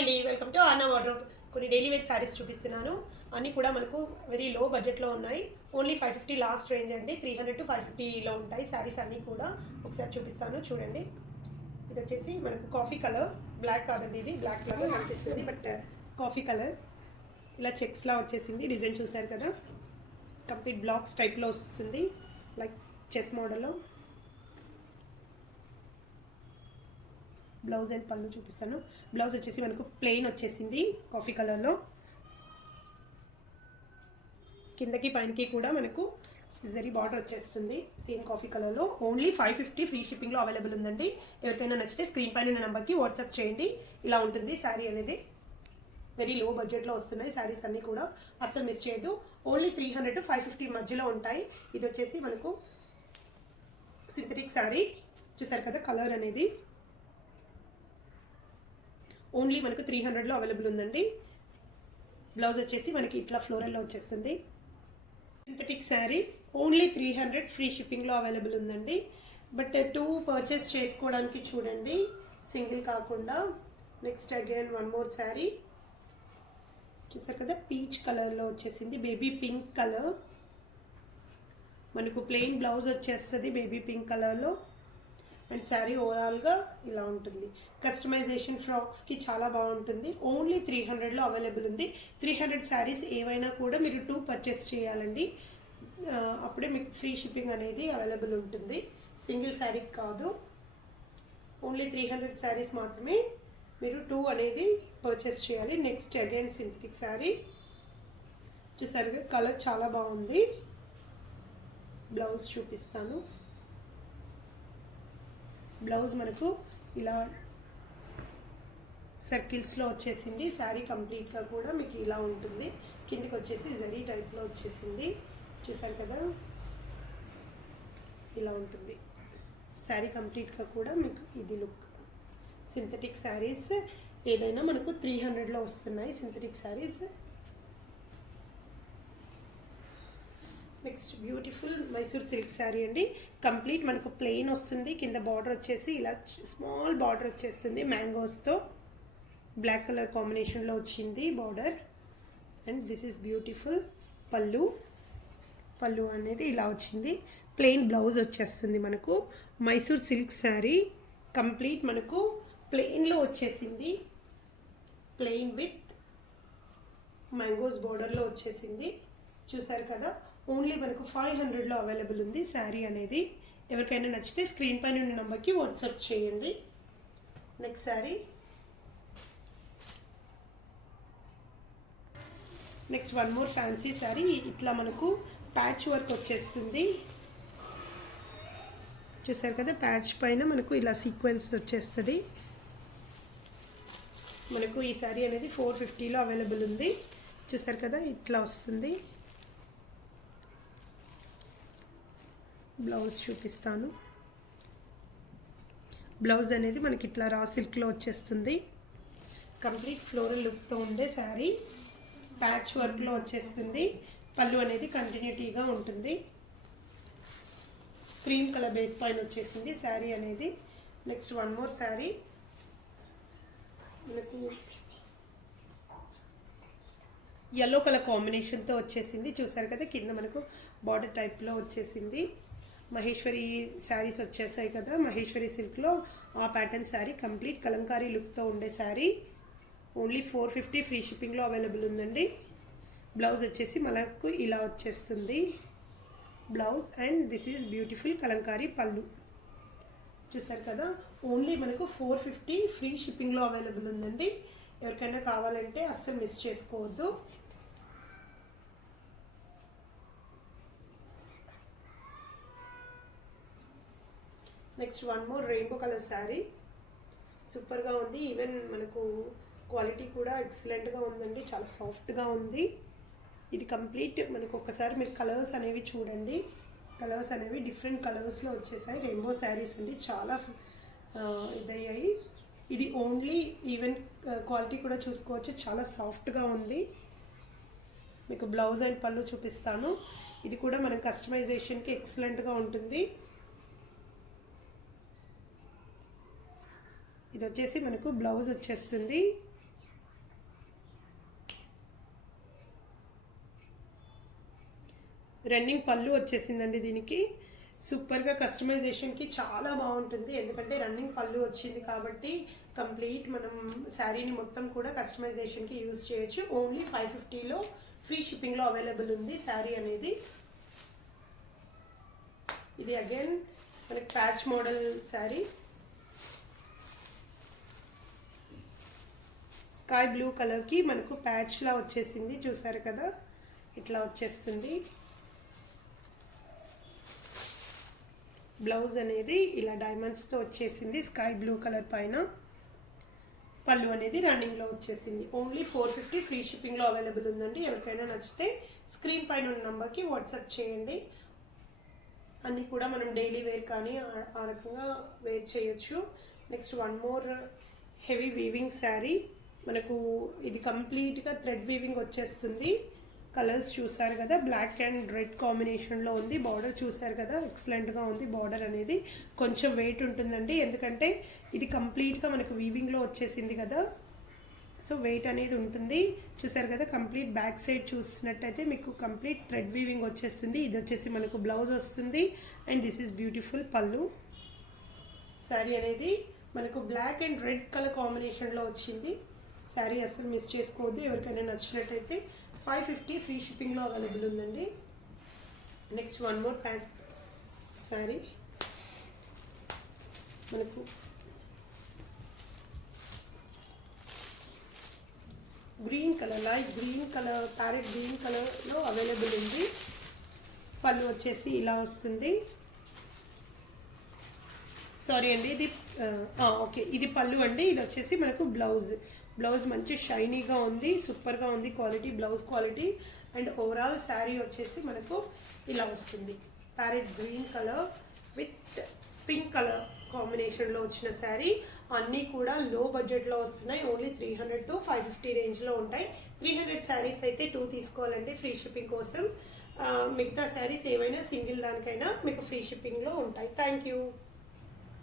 అండి, welcome to అన్న wardrobe. కొన్ని డైలీ వేర్ శారీస్ చూపిస్తున్నాను. అన్నీ కూడా మనకు వెరీ లో బడ్జెట్లో ఉన్నాయి. ఓన్లీ 550 లాస్ట్ రేంజ్ అండి. 300 to 550లో ఉంటాయి శారీస్ అన్నీ కూడా. ఒకసారి చూపిస్తాను చూడండి. ఇది వచ్చేసి మనకు కాఫీ కలర్, బ్లాక్ కాదండి, ఇది బ్లాక్ కలర్ కనిపిస్తుంది బట్ కాఫీ కలర్. ఇలా చెక్స్లా వచ్చేసింది. డిజైన్ చూసారు కదా, కంప్లీట్ బ్లాక్స్ టైప్లో వస్తుంది, లైక్ చెస్ మోడల్లో. బ్లౌజ్ అండ్ పళ్ళు చూపిస్తాను. బ్లౌజ్ వచ్చేసి మనకు ప్లెయిన్ వచ్చేసింది కాఫీ కలర్లో. కిందకి పైనకి కూడా మనకు జరీ బార్డర్ వచ్చేస్తుంది సేమ్ కాఫీ కలర్లో. ఓన్లీ 550 ఫ్రీ షిప్పింగ్లో అవైలబుల్ ఉందండి. ఎవరికైనా నచ్చితే స్క్రీన్ పైన ఉన్న నెంబర్కి వాట్సాప్ చేయండి. ఇలా ఉంటుంది శారీ అనేది. వెరీ లో బడ్జెట్లో వస్తున్నాయి శారీస్ అన్నీ కూడా, అస్సలు మిస్ చేయొద్దు. ఓన్లీ 300 to 550 మధ్యలో ఉంటాయి. ఇది వచ్చేసి మనకు సింథటిక్ శారీ చూసారు కదా, కలర్ అనేది ఓన్లీ మనకు 300లో అవైలబుల్ ఉందండి. బ్లౌజ్ వచ్చేసి మనకి ఇట్లా ఫ్లోరల్లో వచ్చేస్తుంది. సింథటిక్ శారీ ఓన్లీ 300 ఫ్రీ షిప్పింగ్లో అవైలబుల్ ఉందండి. బట్ 2 పర్చేస్ చేసుకోవడానికి చూడండి, సింగిల్ కాకుండా. Next again one more sari చూసారు కదా, పీచ్ కలర్లో వచ్చేసింది, బేబీ పింక్ కలర్. మనకు ప్లెయిన్ బ్లౌజ్ వచ్చేస్తుంది బేబీ పింక్ కలర్లో. అండ్ శారీ ఓవరాల్గా ఇలా ఉంటుంది. కస్టమైజేషన్ ఫ్రాక్స్కి చాలా బాగుంటుంది. ఓన్లీ 300లో అవైలబుల్ ఉంది. 300 శారీస్ ఏవైనా కూడా మీరు 2 పర్చేస్ చేయాలండి, అప్పుడే మీకు ఫ్రీ షిప్పింగ్ అనేది అవైలబుల్ ఉంటుంది. సింగిల్ శారీ కాదు, ఓన్లీ 300 శారీస్ మాత్రమే మీరు 2 అనేది పర్చేస్ చేయాలి. నెక్స్ట్ అగైన్ సింథటిక్ శారీ చూసారు, కలర్ చాలా బాగుంది. బ్లౌజ్ చూపిస్తాను. బ్లౌజ్ మనకు ఇలా సర్కిల్స్లో వచ్చేసింది. శారీ కంప్లీట్గా కూడా మీకు ఇలా ఉంటుంది. కిందికి వచ్చేసి జరీ టైప్లో వచ్చేసింది చూసారు కదా, ఇలా ఉంటుంది శారీ కంప్లీట్గా కూడా మీకు ఇది లుక్. సింథటిక్ శారీస్ ఏదైనా మనకు 300లో వస్తున్నాయి synthetic saris. Next beautiful Mysore silk sari అండి. కంప్లీట్ మనకు ప్లెయిన్ వస్తుంది, కింద బార్డర్ వచ్చేసి ఇలా స్మాల్ బార్డర్ వచ్చేస్తుంది మ్యాంగోస్తో. బ్లాక్ కలర్ కాంబినేషన్లో వచ్చింది border. And this is beautiful పళ్ళు. పళ్ళు అనేది ఇలా వచ్చింది. ప్లెయిన్ బ్లౌజ్ వచ్చేస్తుంది మనకు. మైసూర్ సిల్క్ శారీ కంప్లీట్ మనకు ప్లెయిన్లో వచ్చేసింది, ప్లెయిన్ విత్ మ్యాంగోస్ బార్డర్లో వచ్చేసింది చూసారు కదా. ఓన్లీ మనకు 500లో అవైలబుల్ ఉంది శారీ అనేది. ఎవరికైనా నచ్చితే స్క్రీన్ పైన ఉన్న నెంబర్కి వాట్సాప్ చేయండి. Next sari, next one more fancy sari. ఇట్లా మనకు ప్యాచ్ వర్క్ వచ్చేస్తుంది చూసారు కదా, ప్యాచ్ పైన మనకు ఇలా సీక్వెన్స్ వచ్చేస్తుంది. మనకు ఈ శారీ అనేది 450లో అవైలబుల్ ఉంది చూసారు కదా, ఇట్లా వస్తుంది. బ్లౌజ్ చూపిస్తాను. బ్లౌజ్ అనేది మనకి ఇట్లా రా సిల్క్లో వచ్చేస్తుంది. కంప్లీట్ ఫ్లోరల్ లుక్తో ఉండే శారీ, ప్యాచ్ వర్క్లో వచ్చేస్తుంది. పళ్ళు అనేది కంటిన్యూటీగా ఉంటుంది. క్రీమ్ కలర్ బేస్ పైన వచ్చేసింది శారీ అనేది. నెక్స్ట్ వన్ మోర్ శారీ మనకు ఎల్లో కలర్ కాంబినేషన్తో వచ్చేసింది చూసారు కదా, కింద మనకు బార్డర్ టైప్లో వచ్చేసింది. మహేశ్వరి శారీస్ వచ్చేసాయి కదా, మహేశ్వరి సిల్క్లో ఆ ప్యాటర్న్ శారీ కంప్లీట్ కలంకారీ లుక్తో ఉండే శారీ. ఓన్లీ 450 ఫ్రీ షిప్పింగ్లో అవైలబుల్ ఉందండి. బ్లౌజ్ వచ్చేసి మనకు ఇలా వచ్చేస్తుంది blouse. And this is beautiful Kalamkari పళ్ళు చూసారు కదా. ఓన్లీ మనకు 450 ఫ్రీ షిప్పింగ్లో అవైలబుల్ ఉందండి. ఎవరికైనా కావాలంటే అస్సలు మిస్ చేసుకోవద్దు. Next one more rainbow colour sari. సూపర్గా ఉంది. ఈవెన్ మనకు క్వాలిటీ కూడా ఎక్సలెంట్గా ఉందండి, చాలా సాఫ్ట్గా ఉంది. ఇది కంప్లీట్ మనకు ఒక్కసారి మీరు కలర్స్ అనేవి చూడండి. కలర్స్ అనేవి డిఫరెంట్ కలర్స్లో వచ్చేసాయి. రెయిన్బో శారీస్ అండి, చాలా ఇదయ్యాయి. ఇది ఓన్లీ ఈవెన్ క్వాలిటీ కూడా చూసుకోవచ్చు, చాలా సాఫ్ట్గా ఉంది. మీకు బ్లౌజ్ అండ్ పళ్ళు చూపిస్తాను. ఇది కూడా మన కస్టమైజేషన్కి ఎక్సలెంట్గా ఉంటుంది. ఇది వచ్చేసి మనకు బ్లౌజ్ వచ్చేస్తుంది. రన్నింగ్ పళ్ళు వచ్చేసిందండి దీనికి. సూపర్గా కస్టమైజేషన్కి చాలా బాగుంటుంది, ఎందుకంటే రన్నింగ్ పళ్ళు వచ్చింది కాబట్టి కంప్లీట్ మనం శారీని మొత్తం కూడా కస్టమైజేషన్కి యూజ్ చేయొచ్చు. ఓన్లీ 550లో ఫ్రీ షిప్పింగ్లో అవైలబుల్ ఉంది శారీ అనేది. ఇది అగైన్ మనకి patch model sari. Sky blue కలర్కి మనకు ప్యాచ్లా వచ్చేసింది, చూసారు కదా, ఇట్లా వచ్చేస్తుంది. బ్లౌజ్ అనేది ఇలా డైమండ్స్తో వచ్చేసింది స్కై బ్లూ కలర్ పైన. పళ్ళు అనేది రన్నింగ్లో వచ్చేసింది. ఓన్లీ 450 ఫ్రీ షిప్పింగ్లో అవైలబుల్ ఉందండి. ఎవరికైనా నచ్చితే స్క్రీన్ పైన ఉన్న నెంబర్కి వాట్సాప్ చేయండి. అన్నీ కూడా మనం డైలీ వేర్ కానీ ఆ రకంగా వేర్ చేయొచ్చు. Next one more heavy weaving sari. మనకు ఇది కంప్లీట్గా థ్రెడ్ వీవింగ్ వచ్చేస్తుంది. కలర్స్ చూసారు కదా, బ్లాక్ అండ్ రెడ్ కాంబినేషన్లో ఉంది. బార్డర్ చూసారు కదా, ఎక్సలెంట్గా ఉంది బార్డర్ అనేది. కొంచెం వెయిట్ ఉంటుందండి, ఎందుకంటే ఇది కంప్లీట్గా మనకు వీవింగ్లో వచ్చేసింది కదా, సో వెయిట్ అనేది ఉంటుంది. చూసారు కదా, కంప్లీట్ బ్యాక్ సైడ్ చూసినట్టయితే మీకు కంప్లీట్ థ్రెడ్ వీవింగ్ వచ్చేస్తుంది. ఇది వచ్చేసి మనకు బ్లౌజ్ వస్తుంది అండ్ దిస్ ఈజ్ బ్యూటిఫుల్ పళ్ళు. శారీ అనేది మనకు బ్లాక్ అండ్ రెడ్ కలర్ కాంబినేషన్లో వచ్చింది. శారీ అస్సలు మిస్ చేసుకోవద్దు. ఎవరికైనా నచ్చినట్టయితే 550 ఫ్రీ షిప్పింగ్లో అవైలబుల్ ఉందండి. Next one more pant sari. మనకు green colour, light green colour, parrot green కలర్లో అవైలబుల్ ఉంది. పళ్ళు వచ్చేసి ఇలా వస్తుంది. సారీ అండి, ఇది ఓకే, ఇది పళ్ళు అండి. ఇది వచ్చేసి మనకు బ్లౌజ్. బ్లౌజ్ మంచి షైనీగా ఉంది, సూపర్గా ఉంది quality, blouse quality. And overall sari వచ్చేసి మనకు ఇలా వస్తుంది. Parrot green colour with pink colour కాంబినేషన్లో వచ్చిన శారీ. అన్నీ కూడా లో బడ్జెట్లో వస్తున్నాయి. ఓన్లీ 300 to 550 రేంజ్లో ఉంటాయి. 300 శారీస్ అయితే 2 తీసుకోవాలండి ఫ్రీ షిప్పింగ్ కోసం. మిగతా శారీస్ ఏవైనా సింగిల్ దానికైనా మీకు ఫ్రీ షిప్పింగ్లో ఉంటాయి. Thank you.